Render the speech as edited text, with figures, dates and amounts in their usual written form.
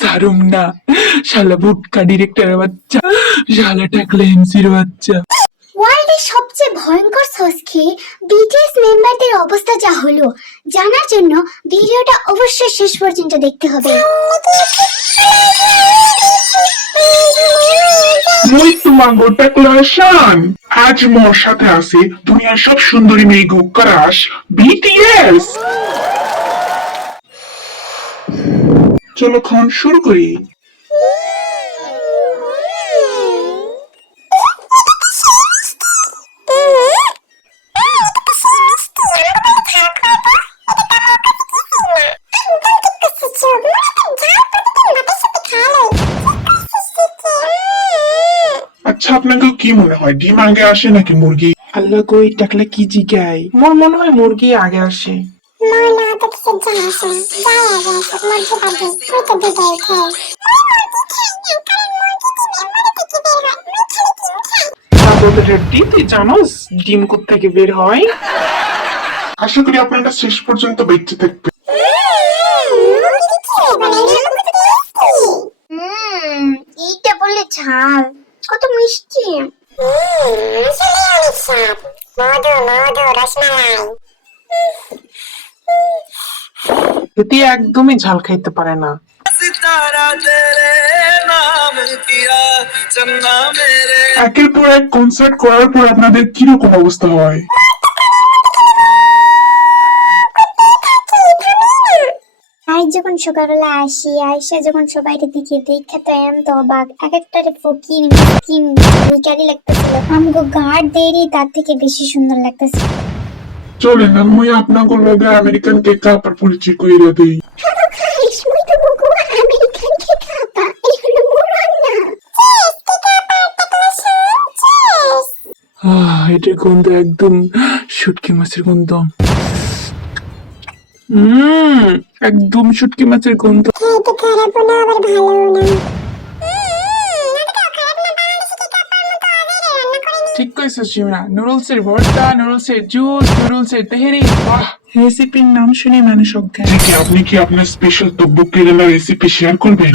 সারুম না, শালা ভুটকা ডিরেক্টরের বাচ্চা, শালা টাকলা এমসির বাচ্চা। ওয়ার্ল্ডের সবচেয়ে ভয়ঙ্কর সস খেয়ে বিটিএস মেম্বারদের অবস্থা যা হলো জানার জন্য ভিডিওটা অবশ্যই শেষ পর্যন্ত দেখতে হবে। মই তোমাগো টাকলা শান, আজ মোর সাথে আছে দুনিয়ার সব সুন্দরী মেয়ে গো ক্রাশ বিটিএস। চলো খন শুরু করি। আচ্ছা আপনাকে কি মনে হয় ডিম আগে আসে নাকি মুরগি? আল্লাহ কই টাকলা কি জিগাই, মোর মনে হয় মুরগি আগে আসে। তুই জানোস ডিম কোত্থেকে বের হয়? আশা করি আপনারা শেষ পর্যন্ত বেঁচে থাকবে। এইটা বলে ঝাল, কত মিষ্টি। এতে একদমই ঝাল খাইতে পারে না। একের পর এক কনসার্ট করার পর আপনাদের কিরকম অবস্থা হয়? আজ যখন সকালবেলা আসি, আয়সা যখন সবাইকে দিকে দেখা তো এম তো অবাক, এক একটারে ফকির মিসকিন ভিখারি লাগতেছিল। আমগো গার্ড দেরি তার থেকে বেশি সুন্দর লাগতেছিল। চলেন আমি আপনাকে লগে আমেরিকান কেক কাপার পরিচয় কইরা দেই। এটার গন্ধ একদম শুটকি মাছের গন্ধ। একদম শুটকি মাছের গন্ধ। ঠিক কইছো শিমরা, নুডলসের ভর্তা, নুডলসের জুস, নুডলসের তেহেরি, বাহ! রেসিপির নাম শুনে মানুষ অজ্ঞান। আপনি কি আপনার স্পেশাল তব্বুক কেরালা রেসিপি শেয়ার করবেন?